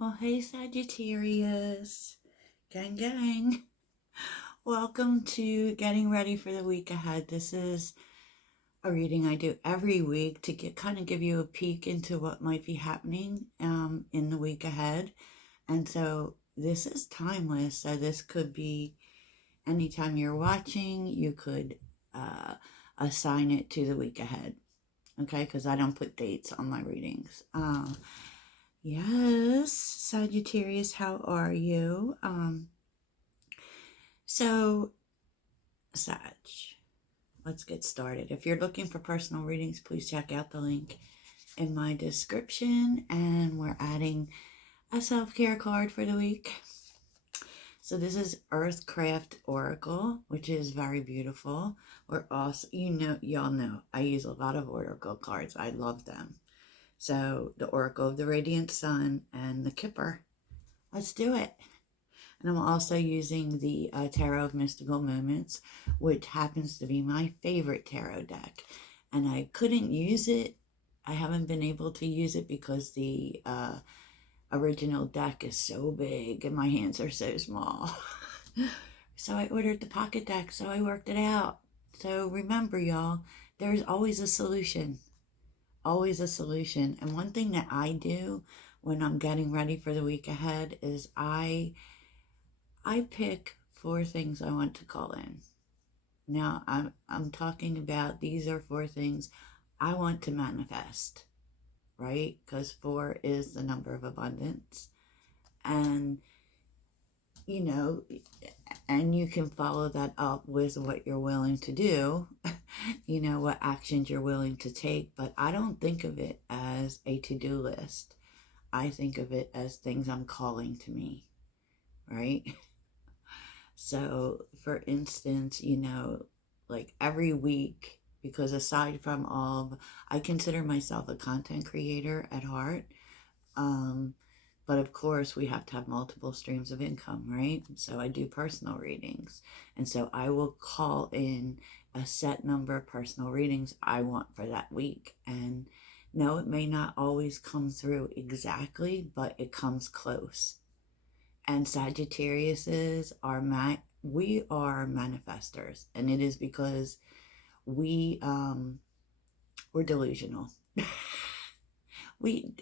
Well, hey Sagittarius, gang gang. Welcome to getting ready for the week ahead. This is a reading I do every week to give you a peek into what might be happening in the week ahead. And so this is timeless. So this could be anytime you're watching, you could assign it to the week ahead. Okay, because I don't put dates on my readings. Yes, Sagittarius, how are you? So, Sag, let's get started. If you're looking for personal readings, please check out the link in my description, and we're adding a self-care card for the week. So this is Earthcraft Oracle, which is very beautiful. We're also, y'all know, I use a lot of Oracle cards. I love them. So the Oracle of the Radiant Sun and the Kipper. Let's do it. And I'm also using the Tarot of Mystical Moments, which happens to be my favorite tarot deck. And I couldn't use it. I haven't been able to use it because the original deck is so big and my hands are so small. So I ordered the pocket deck, so I worked it out. So remember, y'all, there's always a solution. Always a solution. And one thing that I do when I'm getting ready for the week ahead is I pick 4 things I want to call in. Now, I'm talking about these are 4 things I want to manifest, right? Because 4 is the number of abundance. And, and you can follow that up with what you're willing to do, what actions you're willing to take. But I don't think of it as a to-do list. I think of it as things I'm calling to me, right? So, for instance, like every week, because aside from I consider myself a content creator at heart. But of course, we have to have multiple streams of income, right? So I do personal readings. And so I will call in a set number of personal readings I want for that week. And no, it may not always come through exactly, but it comes close. And Sagittariuses are we are manifestors, and it is because we're delusional. we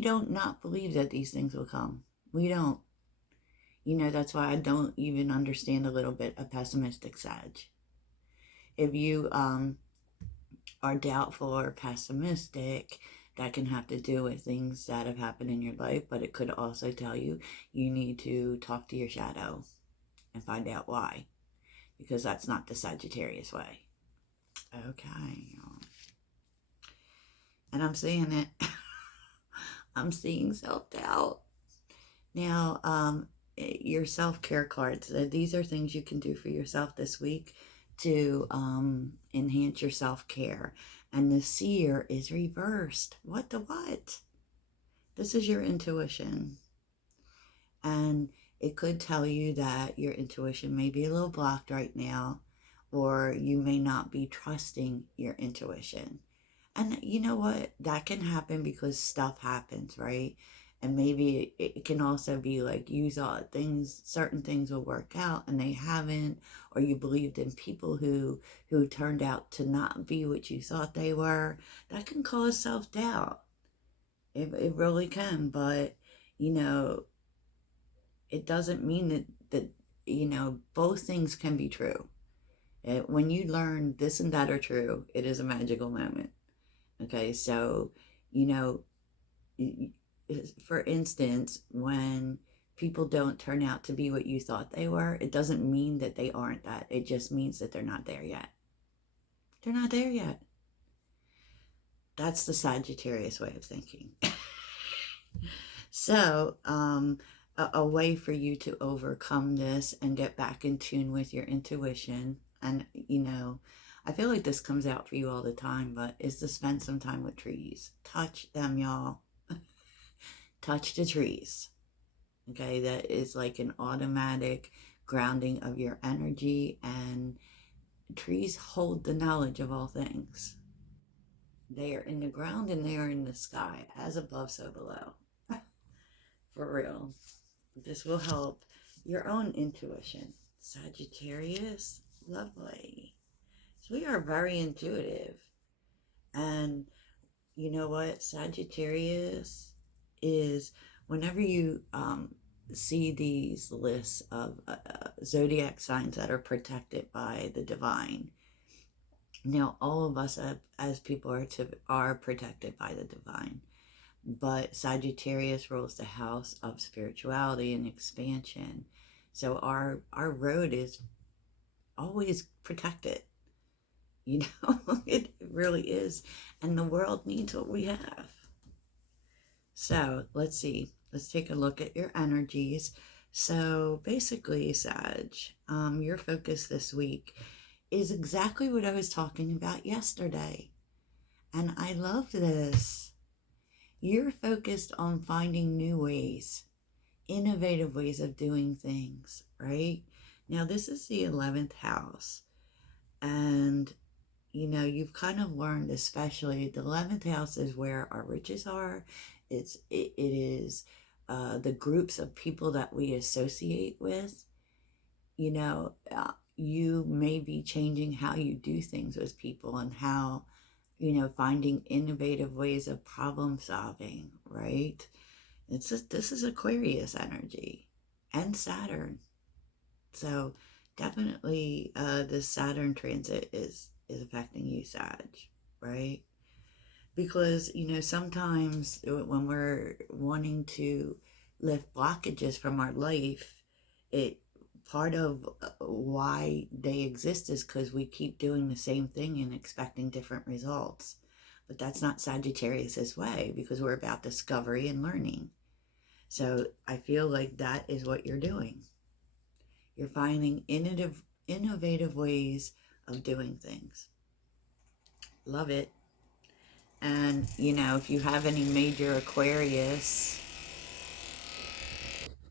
don't not believe that these things will come. We don't. That's why I don't even understand a little bit of pessimistic Sag. If you are doubtful or pessimistic, that can have to do with things that have happened in your life, but it could also tell you need to talk to your shadow and find out why, because that's not the Sagittarius way. Okay. And I'm seeing it. I'm seeing self-doubt. Now, your self-care cards, these are things you can do for yourself this week to enhance your self-care. And the seer is reversed. What the what? This is your intuition. And it could tell you that your intuition may be a little blocked right now, or you may not be trusting your intuition. And you know what? That can happen because stuff happens, right? And maybe it can also be like you thought certain things will work out and they haven't, or you believed in people who turned out to not be what you thought they were. That can cause self-doubt. It really can, but it doesn't mean that both things can be true. When you learn this and that are true, it is a magical moment. Okay, so for instance, when people don't turn out to be what you thought they were, it doesn't mean that they aren't that. It just means that they're not there yet. They're not there yet. That's the Sagittarius way of thinking. So, a way for you to overcome this and get back in tune with your intuition, and I feel like this comes out for you all the time, but is to spend some time with trees. Touch them, y'all. Touch the trees. Okay, that is like an automatic grounding of your energy, and trees hold the knowledge of all things. They are in the ground and they are in the sky, as above, so below. For real. This will help your own intuition. Sagittarius, lovely. So we are very intuitive. And you know what? Sagittarius is whenever you see these lists of zodiac signs that are protected by the divine. Now, all of us as people are protected by the divine, but Sagittarius rules the house of spirituality and expansion. So our road is always protected. You know, it really is, and the world needs what we have. So let's see. Let's take a look at your energies. So basically, Sag, your focus this week is exactly what I was talking about yesterday. And I love this. You're focused on finding new ways, innovative ways of doing things, right? Now, this is the 11th house. And, you know, you've kind of learned, especially the 11th house is where our riches are. It is the groups of people that we associate with. You know, you may be changing how you do things with people and how, you know, finding innovative ways of problem solving, right? This is Aquarius energy and Saturn. So definitely this Saturn transit is affecting you, Sag, right? Because, you know, sometimes when we're wanting to lift blockages from our life, it part of why they exist is because we keep doing the same thing and expecting different results. But that's not Sagittarius's way, because we're about discovery and learning. So I feel like that is what you're doing. You're finding innovative ways of doing things. Love it. And, you know, if you have any major Aquarius,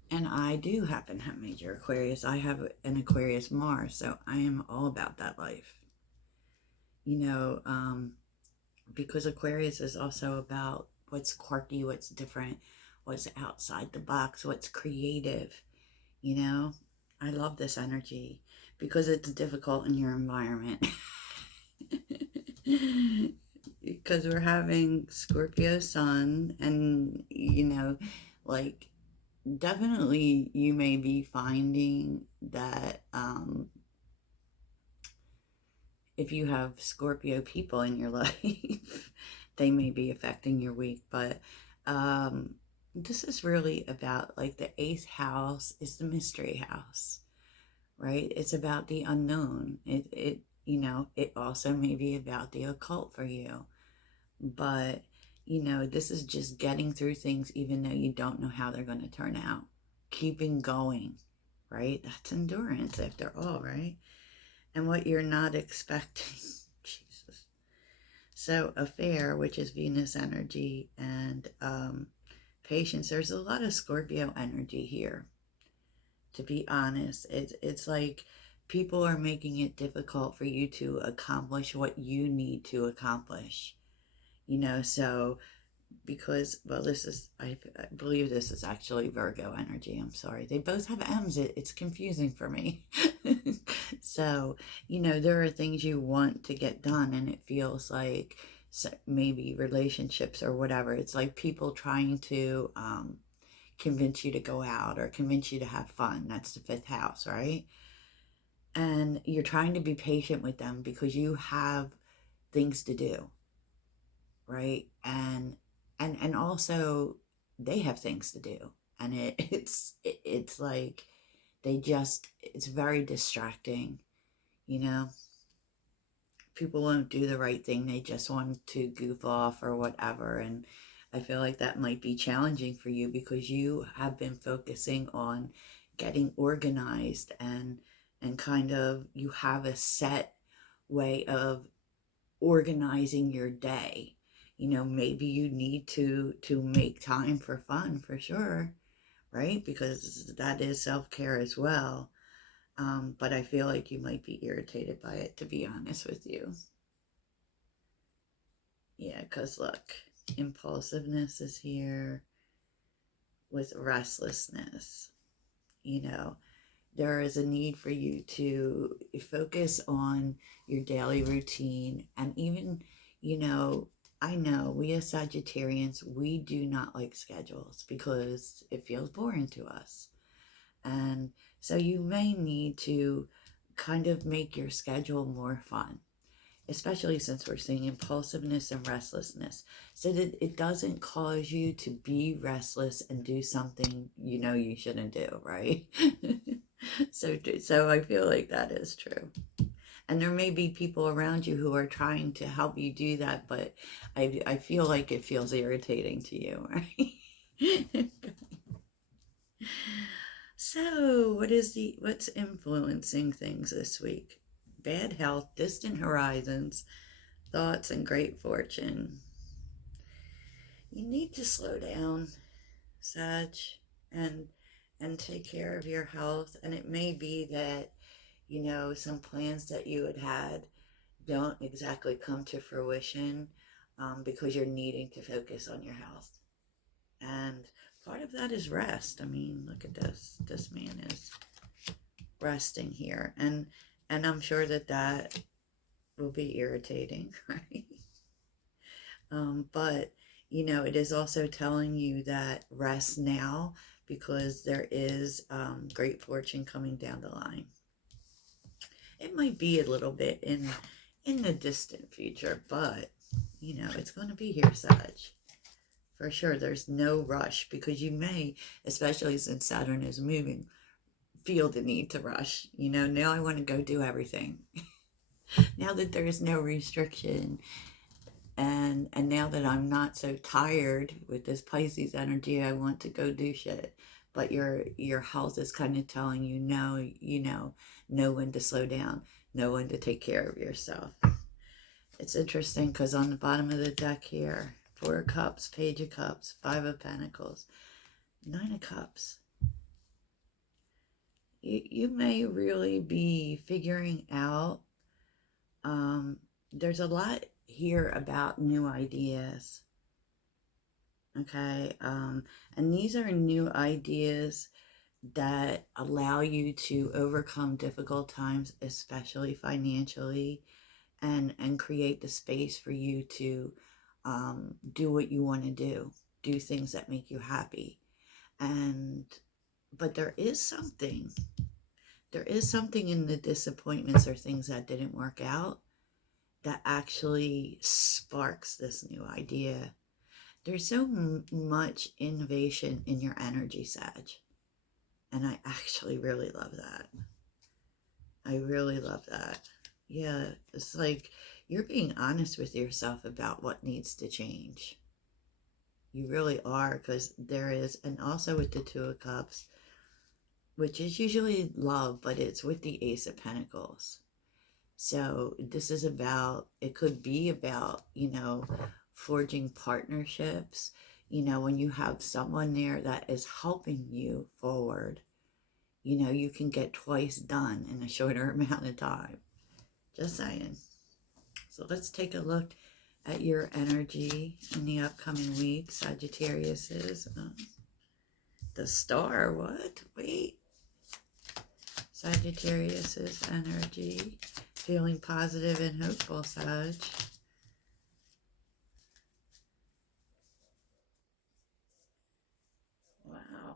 and I do happen to have major Aquarius, I have an Aquarius Mars, so I am all about that life. You know, because Aquarius is also about what's quirky, what's different, what's outside the box, what's creative. You know, I love this energy because it's difficult in your environment. Because we're having Scorpio Sun, and, you know, like, definitely you may be finding that if you have Scorpio people in your life, they may be affecting your week. But this is really about, like, the 8th house is the mystery house, right? It's about the unknown. It you know, it also may be about the occult for you. But, you know, this is just getting through things even though you don't know how they're going to turn out. Keeping going, right? That's endurance after all, right? And what you're not expecting. Jesus. So affair, which is Venus energy, and patience. There's a lot of Scorpio energy here. To be honest, it's like people are making it difficult for you to accomplish what you need to accomplish. You know, so because, well, this is, I believe this is actually Virgo energy. I'm sorry. They both have M's. It's confusing for me. So, you know, there are things you want to get done, and it feels like maybe relationships or whatever. It's like people trying to convince you to go out or convince you to have fun. That's the 5th house, right? And you're trying to be patient with them because you have things to do, right? And also they have things to do, and it's like it's very distracting. You know, people won't do the right thing, they just want to goof off or whatever. And I feel like that might be challenging for you because you have been focusing on getting organized, and kind of you have a set way of organizing your day. You know, maybe you need to make time for fun, for sure, right? Because that is self-care as well. But I feel like you might be irritated by it, to be honest with you. Yeah, because look, impulsiveness is here. with restlessness. You know, there is a need for you to focus on your daily routine. And even, you know, I know we as Sagittarians, we do not like schedules because it feels boring to us. And so you may need to kind of make your schedule more fun, especially since we're seeing impulsiveness and restlessness, so that it doesn't cause you to be restless and do something you know you shouldn't do, right? So I feel like that is true. And there may be people around you who are trying to help you do that, but I feel like it feels irritating to you, right? So, what's influencing things this week? Bad health, distant horizons, thoughts, and great fortune. You need to slow down, Sag, and take care of your health. And it may be that, you know, some plans that you had don't exactly come to fruition, because you're needing to focus on your health. And part of that is rest. I mean, look at this. This man is resting here, and I'm sure that that will be irritating, right? But you know, it is also telling you that rest now, because there is great fortune coming down the line. It might be a little bit in the distant future, but you know, it's going to be here, Sag. For sure, there's no rush, because you may, especially since Saturn is moving, feel the need to rush. You know, now I want to go do everything. Now that there is no restriction, and now that I'm not so tired with this Pisces energy, I want to go do shit. But your health is kind of telling you no, you know when to slow down, know when to take care of yourself. It's interesting because on the bottom of the deck here, 4 of Cups, Page of Cups, 5 of Pentacles, 9 of Cups. You may really be figuring out, there's a lot here about new ideas. Okay, and these are new ideas that allow you to overcome difficult times, especially financially, and create the space for you to do what you want to do things that make you happy. And but there is something in the disappointments or things that didn't work out that actually sparks this new idea. There's so much innovation in your energy, Sag. And I actually really love that. I really love that. Yeah, it's like you're being honest with yourself about what needs to change. You really are, because there is, and also with the 2 of Cups, which is usually love, but it's with the Ace of Pentacles. So this is about, it could be about, you know, forging partnerships, you know, when you have someone there that is helping you forward, you know, you can get twice done in a shorter amount of time. Just saying. So let's take a look at your energy in the upcoming week, Sagittarius is. The star, what? Wait. Sagittarius's energy. Feeling positive and hopeful, Sag. Wow.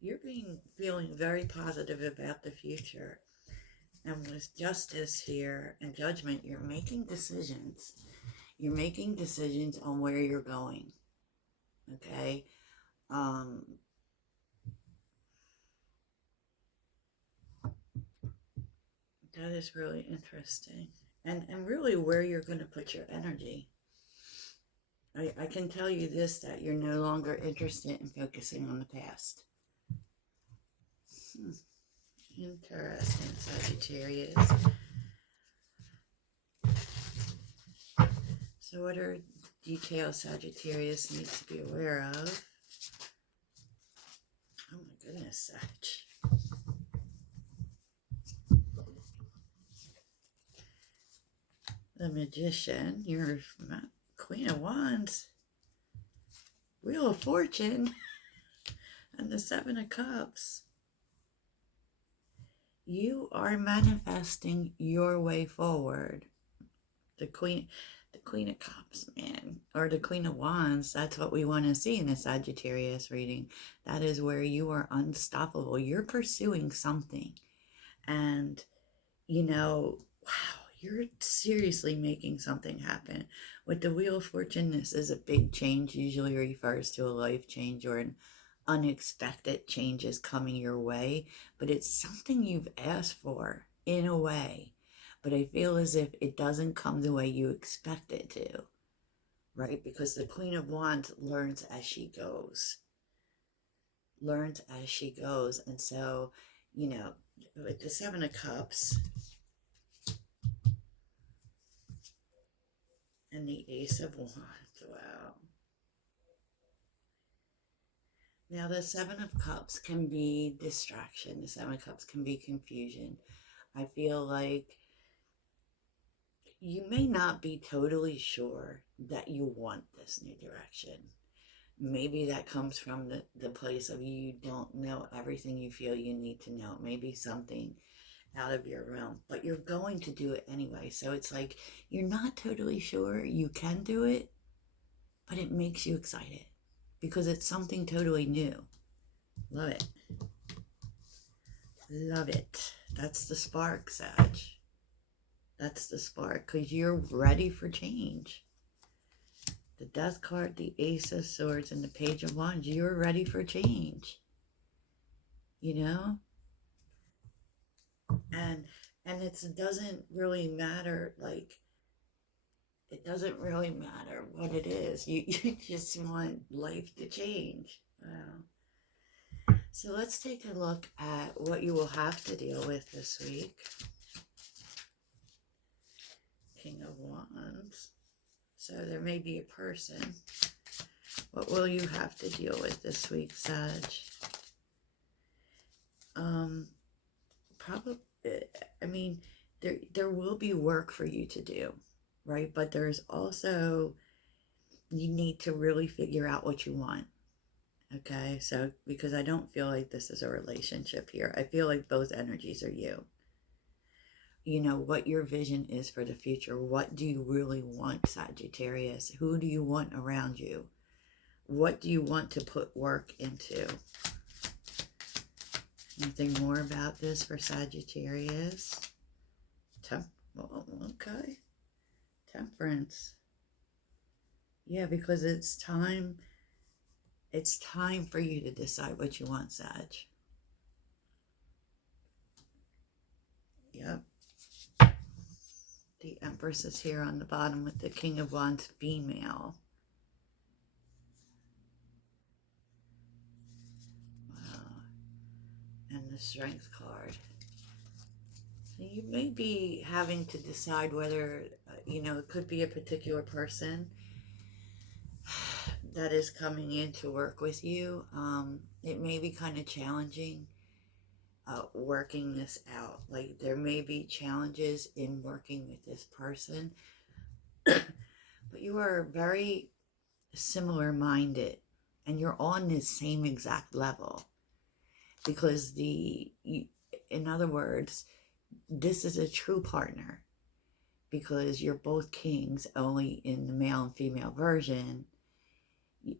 You're feeling very positive about the future. And with justice here and judgment, you're making decisions. You're making decisions on where you're going. Okay? That is really interesting. And really where you're going to put your energy. I can tell you this, that you're no longer interested in focusing on the past. Interesting, Sagittarius. So what are details Sagittarius needs to be aware of? Oh my goodness, Sag. The Magician, you're Queen of Wands. Wheel of Fortune and the Seven of Cups. You are manifesting your way forward. The Queen of Cups, man, or the Queen of Wands. That's what we want to see in the Sagittarius reading. That is where you are unstoppable. You're pursuing something, and wow, you're seriously making something happen. With the Wheel of Fortune, this is a big change. Usually refers to a life change or an unexpected change is coming your way, but it's something you've asked for in a way. But I feel as if it doesn't come the way you expect it to, right? Because the Queen of Wands learns as she goes. And so, with the Seven of Cups and the Ace of Wands, wow. Now, the Seven of Cups can be distraction. The Seven of Cups can be confusion. I feel like you may not be totally sure that you want this new direction. Maybe that comes from the place of you don't know everything you feel you need to know. Maybe something out of your realm, but you're going to do it anyway. So it's like you're not totally sure you can do it, but it makes you excited because it's something totally new. Love it. Love it. That's the spark, Sag. That's the spark, because you're ready for change. The Death card, the Ace of Swords, and the Page of Wands. You're ready for change. And it doesn't really matter, like, it doesn't really matter what it is. You just want life to change. Wow. So let's take a look at what you will have to deal with this week. King of Wands. So there may be a person. What will you have to deal with this week, Sag? Probably, I mean, there will be work for you to do, right? But there's also, you need to really figure out what you want. Okay, so because I don't feel like this is a relationship here. I feel like both energies are you. What your vision is for the future. What do you really want, Sagittarius? Who do you want around you? What do you want to put work into? Anything more about this for Sagittarius? Okay. Temperance. Yeah, because it's time. It's time for you to decide what you want, Sag. Yep. The Empress is here on the bottom with the King of Wands female. Wow. And the Strength card. You may be having to decide whether, it could be a particular person that is coming in to work with you. It may be kind of challenging working this out. Like, there may be challenges in working with this person, but you are very similar minded and you're on the same exact level, because in other words, this is a true partner, because you're both kings, only in the male and female version.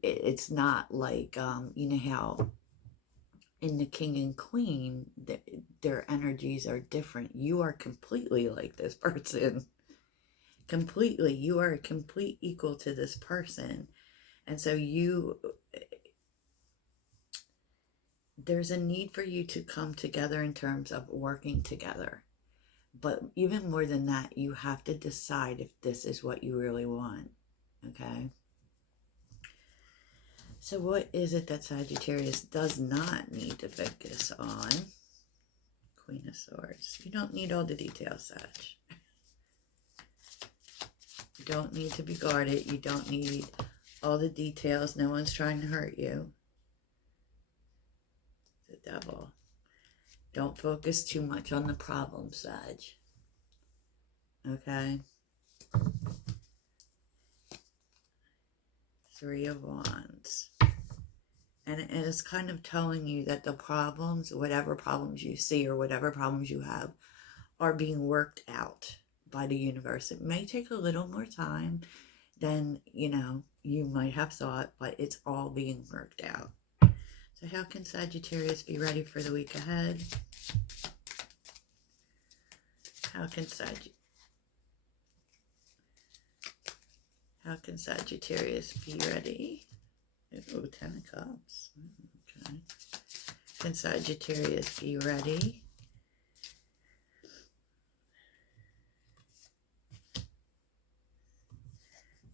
It's not like you know how in the king and queen their energies are different. You are completely like this person. Completely. You are a complete equal to this person. And so there's a need for you to come together in terms of working together. But even more than that, you have to decide if this is what you really want. Okay? So what is it that Sagittarius does not need to focus on? Queen of Swords. You don't need all the details, Sag. You don't need to be guarded. You don't need all the details. No one's trying to hurt you. The Devil. Don't focus too much on the problem, Sag. Okay? Three of Wands. And it is kind of telling you that the problems, whatever problems you see or whatever problems you have, are being worked out by the universe. It may take a little more time than, you might have thought, but it's all being worked out. So how can Sagittarius be ready for the week ahead? How can Sagittarius be ready? Ooh, 10 of Cups. Okay. Can Sagittarius be ready?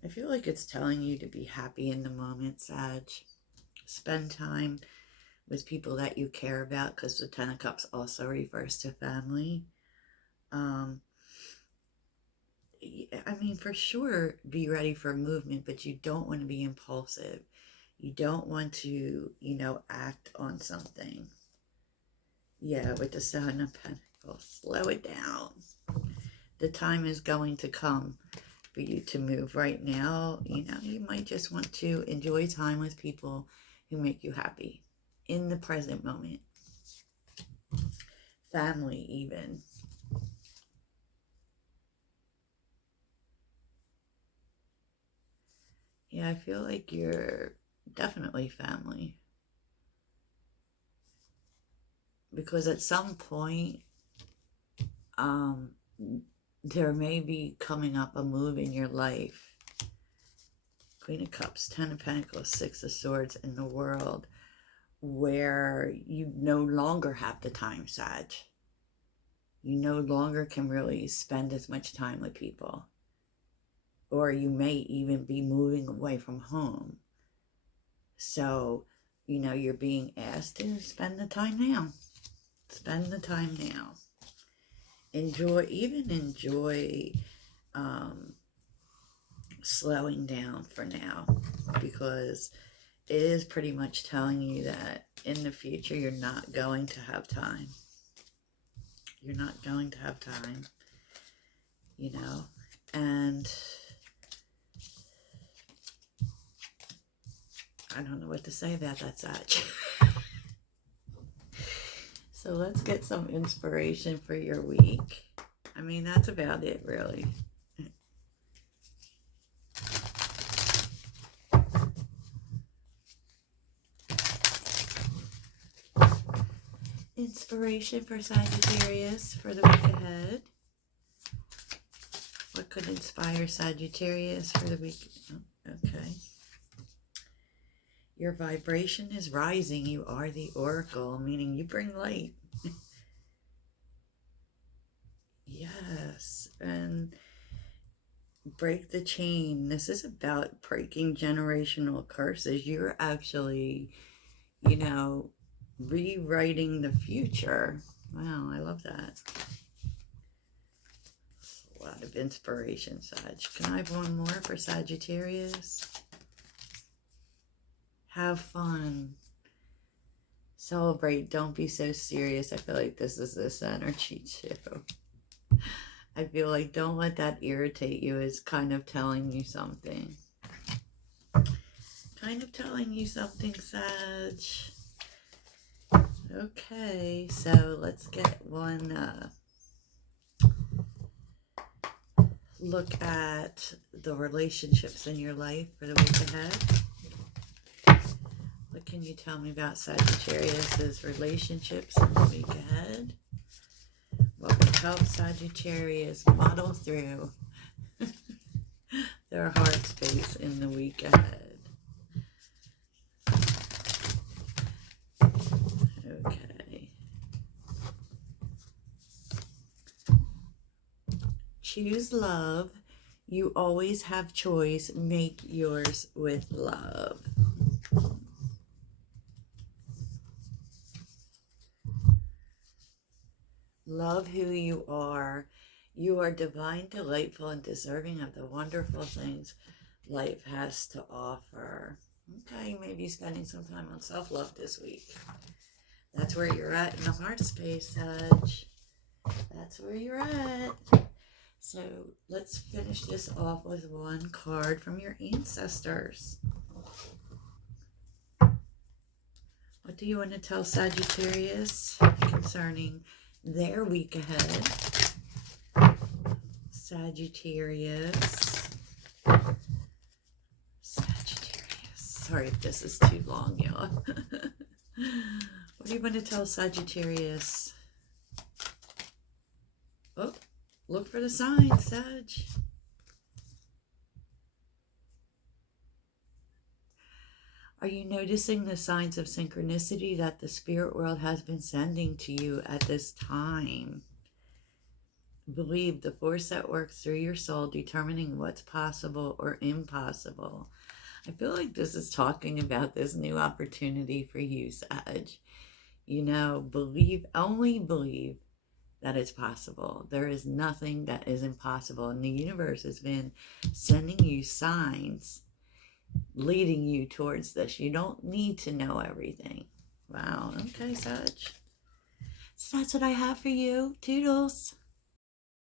I feel like it's telling you to be happy in the moment, Sag. Spend time with people that you care about, because the 10 of Cups also refers to family. I mean, for sure, be ready for movement, but you don't want to be impulsive. You don't want to, act on something. Yeah, with the 7 of Pentacles, slow it down. The time is going to come for you to move. Right now, you might just want to enjoy time with people who make you happy in the present moment. Family, even. Yeah, I feel like you're definitely family. Because at some point, there may be coming up a move in your life. Queen of Cups, 10 of Pentacles, 6 of Swords in the World, where you no longer have the time, Sag. You no longer can really spend as much time with people. Or you may even be moving away from home. So, you're being asked to spend the time now. Spend the time now. Enjoy slowing down for now, because it is pretty much telling you that in the future you're not going to have time. You're not going to have time, and I don't know what to say about that, Sag. So let's get some inspiration for your week. I mean, that's about it, really. Inspiration for Sagittarius for the week ahead. What could inspire Sagittarius for the week? Oh, okay. Your vibration is rising. You are the oracle, meaning you bring light. Yes. And break the chain. This is about breaking generational curses. You're actually, rewriting the future. Wow, I love that. A lot of inspiration, Sag. Can I have one more for Sagittarius? Have fun. Celebrate. Don't be so serious. I feel like this is this energy too. I feel like don't let that irritate you. It's kind of telling you something. Kind of telling you something, Sag. Okay, so let's get one look at the relationships in your life for the week ahead. What can you tell me about Sagittarius's relationships in the week ahead? What would help Sagittarius muddle through their heart space in the week ahead? Okay. Choose love. You always have choice. Make yours with love. Love who you are. You are divine, delightful, and deserving of the wonderful things life has to offer. Okay, maybe spending some time on self-love this week. That's where you're at in the heart space, Sag. That's where you're at. So let's finish this off with one card from your ancestors. do you want to tell Sagittarius concerning their week ahead? Sagittarius. Sorry if this is too long, y'all. What do you want to tell Sagittarius? Oh, look for the signs, Sag. Are you noticing the signs of synchronicity that the spirit world has been sending to you at this time? Believe the force that works through your soul, determining what's possible or impossible. I feel like this is talking about this new opportunity for you, Sag. You know, only believe that it's possible. There is nothing that is impossible. And the universe has been sending you signs, leading you towards this. You don't need to know everything. Wow. Okay, Sag. So that's what I have for you. Toodles.